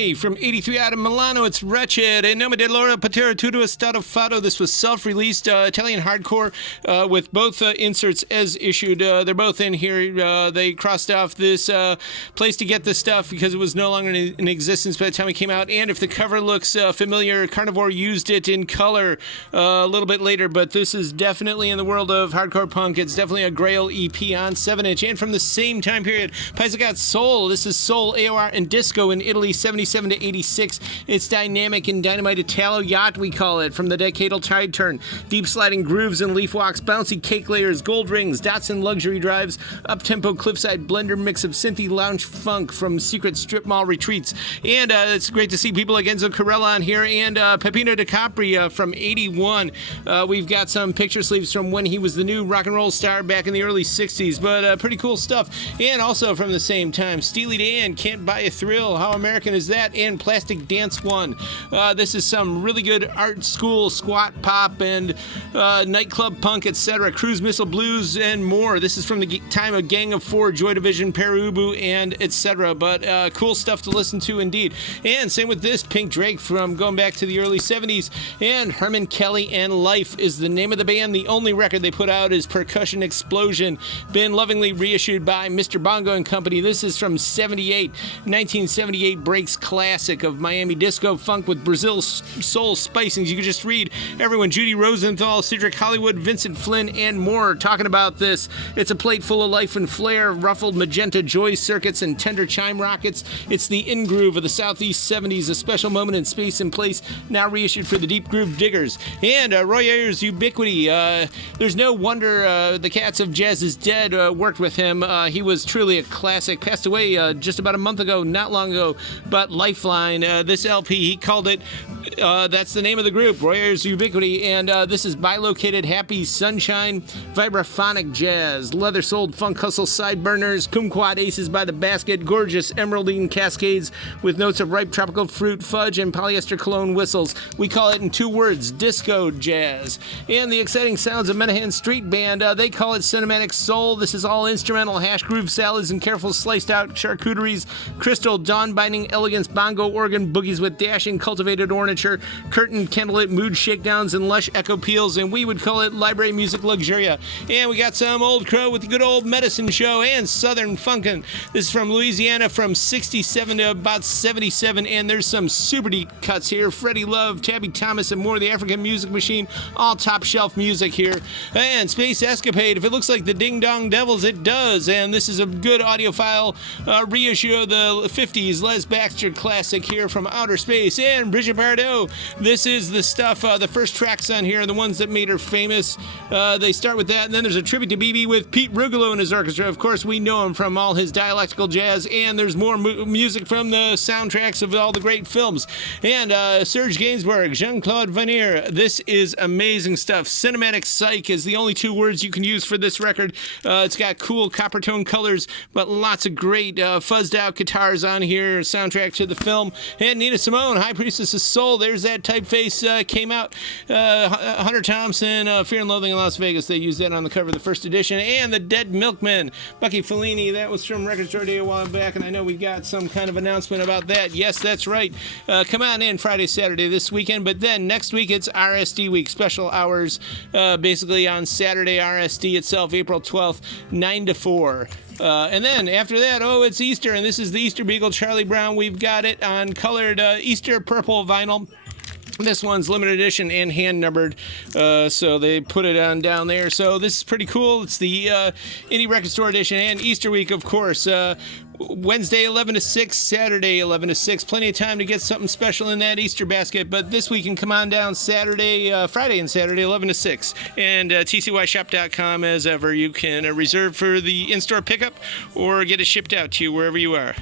From 83 out of Milano, it's Wretched. In nome dell'oro patera tutto è stato fatto. This was self-released Italian hardcore with both inserts as issued. They're both in here. They crossed off this place to get this stuff because it was no longer in existence by the time it came out. And if the cover looks familiar, Carnivore used it in color a little bit later, but this is definitely in the world of hardcore punk. It's definitely a Grail EP on 7-inch. And from the same time period, Paisa got Soul. This is Soul, AOR, and Disco in Italy, 77 to 86. It's dynamic and dynamite Italo Yacht, we call it, from the decadal tide turn. Deep sliding grooves and leaf walks, bouncy cake layers, gold rings, dots and luxury drives, up-tempo cliffside blender mix of synthy lounge funk from secret strip mall retreats. And it's great to see people like Enzo Corella on here and Peppino De Capri from 81. We've got some picture sleeves from when he was the new rock and roll star back in the early 60s, but pretty cool stuff. And also from the same time, Steely Dan, Can't Buy a Thrill, How American Is That, and Plastic Dance 1. This is some really good art school, squat pop, and nightclub punk, etc. Cruise Missile Blues, and more. This is from the time of Gang of Four, Joy Division, Perubu, and etc. But cool stuff to listen to indeed. And same with this, Pink Drake from going back to the early 70s. And Herman Kelly and Life is the name of the band. The only record they put out is Percussion Explosion, been lovingly reissued by Mr. Bongo and Company. This is from 78, 1978 Breaks classic of Miami disco funk with Brazil soul spicings. You can just read everyone, Judy Rosenthal, Cedric Hollywood, Vincent Flynn, and more talking about this. It's a plate full of life and flair, ruffled magenta joy circuits and tender chime rockets. It's the in-groove of the Southeast 70s, a special moment in space and place, now reissued for the deep groove diggers. And Roy Ayers' Ubiquity. There's no wonder the Cats of Jazz is Dead worked with him. He was truly a classic. Passed away just about a month ago, not long ago, but Lifeline, this LP, he called it, that's the name of the group, Roy Ayers' Ubiquity, and this is bilocated happy sunshine, vibraphonic jazz, leather-soled funk hustle sideburners, kumquat aces by the basket, gorgeous emeraldine cascades with notes of ripe tropical fruit, fudge, and polyester cologne whistles. We call it in two words, disco jazz. And the exciting sounds of Menahan Street Band, they call it cinematic soul. This is all instrumental, hash groove salads and careful sliced out charcuteries, crystal dawn-binding elegance, bongo organ boogies with dashing cultivated ornature, curtain candlelit mood shakedowns and lush echo peals, and we would call it library music luxuria. And we got some Old Crow with the good old Medicine Show and Southern Funkin'. This is from Louisiana from 67 to about 77, and there's some super deep cuts here. Freddie Love, Tabby Thomas, and more. The African Music Machine, all top shelf music here. And Space Escapade, if it looks like the Ding Dong Devils, it does. And this is a good audiophile reissue of the 50s Les Baxter classic here from Outer Space. And Brigitte Bardot, this is the stuff, the first tracks on here are the ones that made her famous. They start with that, and then there's a tribute to BB with Pete Rugolo and his orchestra. Of course, we know him from all his dialectical jazz, and there's more music from the soundtracks of all the great films. And Serge Gainsbourg, Jean-Claude Van Eer, this is amazing stuff. Cinematic Psych is the only two words you can use for this record. It's got cool copper tone colors, but lots of great fuzzed out guitars on here, soundtrack to the film. And Nina Simone, High Priestess of Soul, there's that typeface, came out. Hunter Thompson, Fear and Loathing in Las Vegas, they used that on the cover of the first edition. And The Dead Milkmen, Bucky Fellini, that was from Record Store Day a while back, and I know we got some kind of announcement about that. Yes, that's right. Come on in Friday, Saturday this weekend, but then next week it's RSD week, special hours, basically on Saturday, RSD itself, April 12th, 9 to 4. And then after that, it's Easter, and this is the Easter Beagle, Charlie Brown. We've got it on colored Easter purple vinyl. This one's limited edition and hand numbered, so they put it on down there. So this is pretty cool. It's the Indie Record Store edition and Easter week, of course. Wednesday 11 to 6, Saturday 11 to 6. Plenty of time to get something special in that Easter basket. But this week can come on down Friday and Saturday 11 to 6. And tcyshop.com, as ever, you can reserve for the in-store pickup or get it shipped out to you wherever you are.